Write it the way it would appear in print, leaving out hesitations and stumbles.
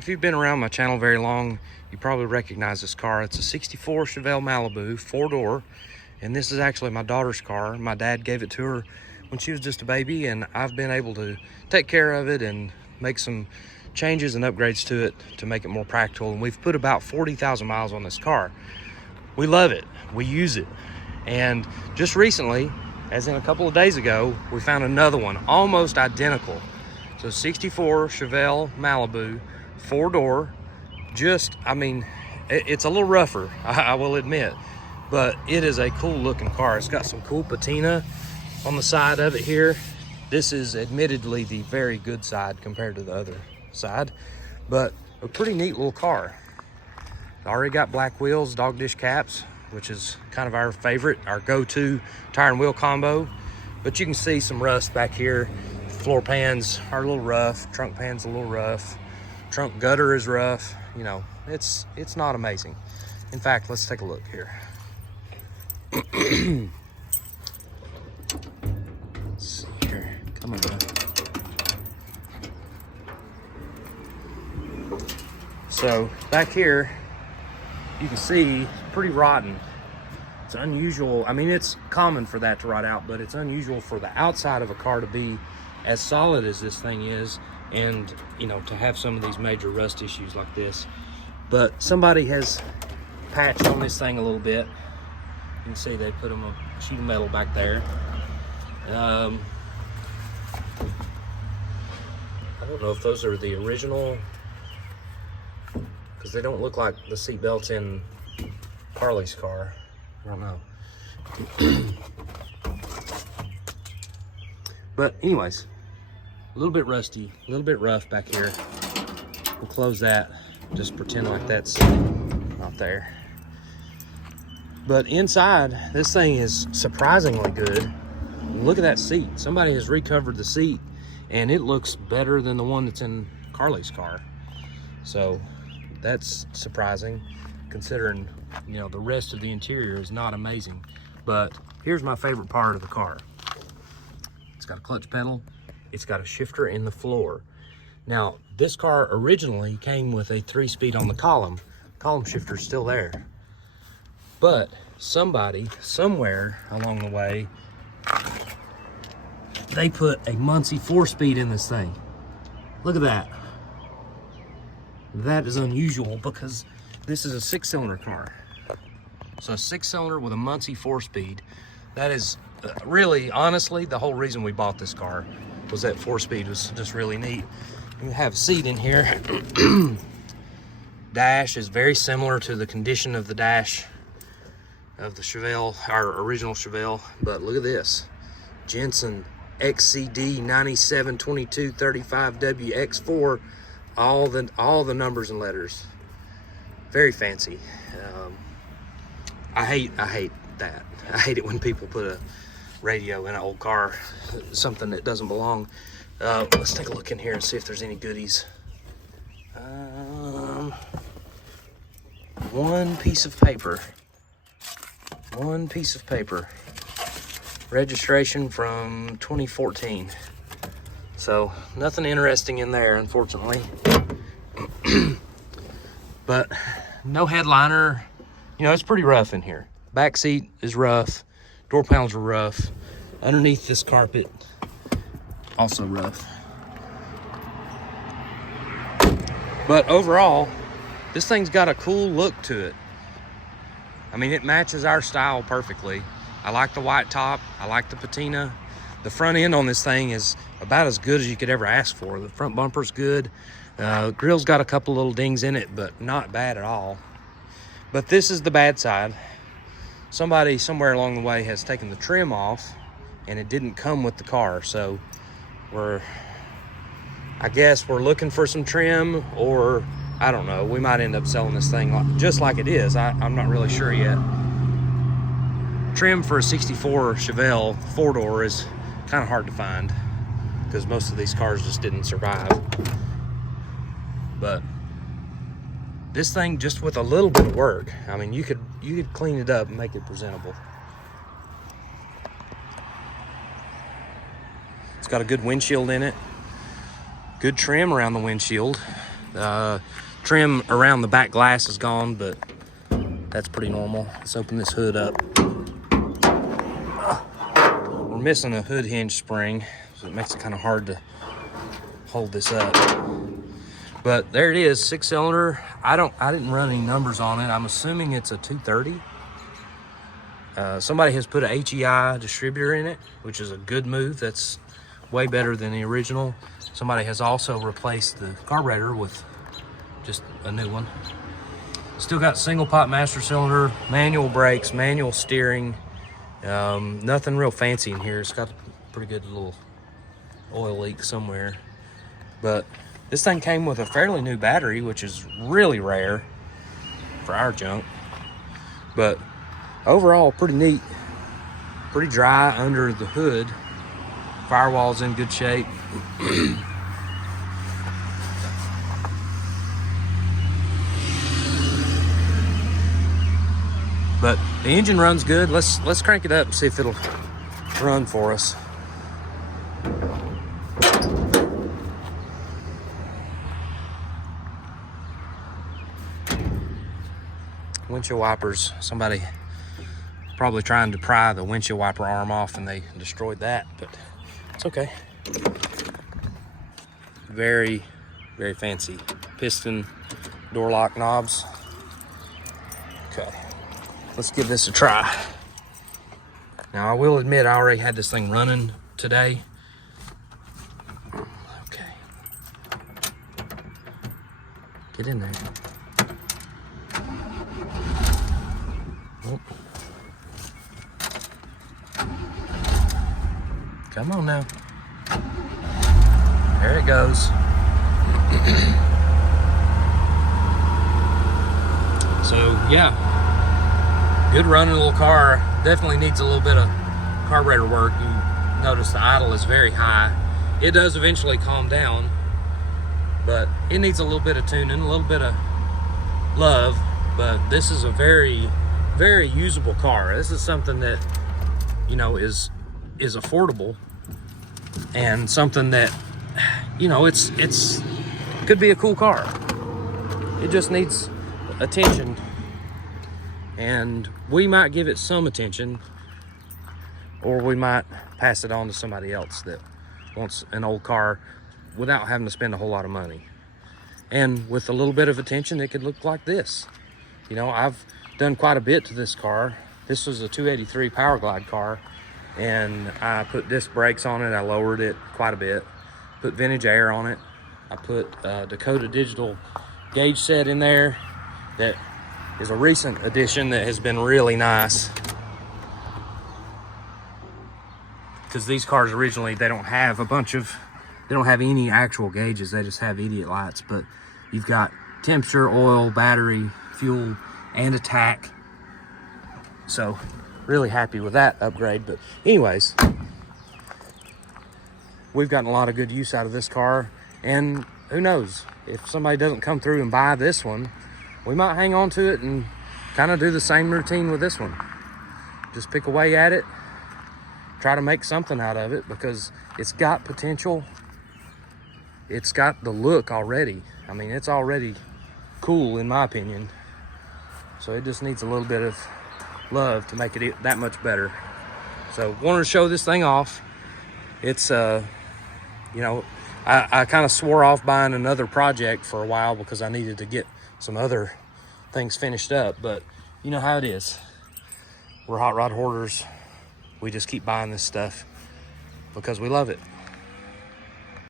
If you've been around my channel very long, you probably recognize this car. It's a 64 Chevelle Malibu, 4-door, and this is actually my daughter's car. My dad gave it to her when she was just a baby, and I've been able to take care of it and make some changes and upgrades to it to make it more practical. And we've put about 40,000 miles on this car. We love it, we use it. And just recently, as in a couple of days ago, we found another one almost identical. So 64 Chevelle Malibu, 4-door. Just, I mean, it's a little rougher, I will admit, but it is a cool looking car. It's got some cool patina on the side of it here. This is admittedly the very good side compared to the other side, but a pretty neat little car. Already got black wheels, dog dish caps, which is kind of our favorite, our go-to tire and wheel combo. But you can see some rust back here. Floor pans are a little rough, trunk pan's a little rough, trunk gutter is rough. You know, it's not amazing. In fact, let's take a look here. Let's see here, come on. So back here, you can see pretty rotten. It's unusual. I mean, it's common for that to rot out, but it's unusual for the outside of a car to be as solid as this thing is, and you know, to have some of these major rust issues like this. But somebody has patched on this thing a little bit. You can see they put a sheet of metal back there. I don't know if those are the original, because they don't look like the seat belts in Carly's car. I don't know. But anyways, a little bit rusty, a little bit rough back here. We'll close that, just pretend like that's not there. But inside, this thing is surprisingly good. Look at that seat. Somebody has recovered the seat, and it looks better than the one that's in Carly's car. So that's surprising, considering, you know, the rest of the interior is not amazing. But here's my favorite part of the car. It's got a clutch pedal. It's got a shifter in the floor. Now, this car originally came with a 3-speed on the column. Column shifter's still there. But somebody, somewhere along the way, they put a Muncie 4-speed in this thing. Look at that. That is unusual because this is a 6-cylinder car. So a 6-cylinder with a Muncie 4-speed. That is really, honestly, the whole reason we bought this car was that 4-speed was just really neat. You have a seat in here. Dash is very similar to the condition of the dash of the Chevelle, our original Chevelle. But look at this. Jensen XCD 972235WX4. All the numbers and letters. Very fancy. I hate that. I hate it when people put a radio in an old car, something that doesn't belong. Let's take a look in here and see if there's any goodies. One piece of paper. One piece of paper. Registration from 2014. So nothing interesting in there, unfortunately. But no headliner. You know, it's pretty rough in here. Back seat is rough. Door panels are rough. Underneath this carpet, also rough. But overall, this thing's got a cool look to it. I mean, it matches our style perfectly. I like the white top. I like the patina. The front end on this thing is about as good as you could ever ask for. The front bumper's good. Grill's got a couple little dings in it, but not bad at all. But this is the bad side. Somebody somewhere along the way has taken the trim off, and it didn't come with the car. So I guess we're looking for some trim, or I don't know. We might end up selling this thing just like it is. I'm not really sure yet. Trim for a 64 Chevelle 4-door is kind of hard to find because most of these cars just didn't survive. But this thing, just with a little bit of work, I mean, you could clean it up and make it presentable. It's got a good windshield in it. Good trim around the windshield. Trim around the back glass is gone, but that's pretty normal. Let's open this hood up. We're missing a hood hinge spring, so it makes it kind of hard to hold this up. But there it is, 6-cylinder. I didn't run any numbers on it. I'm assuming it's a 230. Somebody has put a HEI distributor in it, which is a good move. That's way better than the original. Somebody has also replaced the carburetor with just a new one. Still got single pot master cylinder, manual brakes, manual steering. Nothing real fancy in here. It's got a pretty good little oil leak somewhere. But this thing came with a fairly new battery, which is really rare for our junk. But overall, pretty neat. Pretty dry under the hood. Firewall's in good shape. But the engine runs good. Let's crank it up and see if it'll run for us. Windshield wipers, somebody probably trying to pry the windshield wiper arm off and they destroyed that, but it's okay. Very, very fancy. Piston door lock knobs. Okay, let's give this a try. Now I will admit I already had this thing running today. Okay. Get in there. Oh. Come on now. There it goes. So yeah, good running little car. Definitely needs a little bit of carburetor work. You notice the idle is very high. It does eventually calm down, but it needs a little bit of tuning, a little bit of love. But this is a very, very usable car. This is something that, you know, is affordable and something that, you know, it's could be a cool car. It just needs attention, and we might give it some attention, or we might pass it on to somebody else that wants an old car without having to spend a whole lot of money. And with a little bit of attention, it could look like this. You know, I've done quite a bit to this car. This was a 283 Powerglide car, and I put disc brakes on it. I lowered it quite a bit, put vintage air on it. I put Dakota digital gauge set in there. That is a recent addition that has been really nice. Because these cars originally, they don't have any actual gauges. They just have idiot lights. But you've got temperature, oil, battery, fuel, and attack. So really happy with that upgrade. But anyways, we've gotten a lot of good use out of this car. And who knows, if somebody doesn't come through and buy this one, we might hang on to it and kind of do the same routine with this one. Just pick away at it, try to make something out of it, because it's got potential. It's got the look already. I mean, it's already cool in my opinion. So it just needs a little bit of love to make it that much better. So wanted to show this thing off. It's, you know, I kind of swore off buying another project for a while because I needed to get some other things finished up, but you know how it is. We're hot rod hoarders. We just keep buying this stuff because we love it.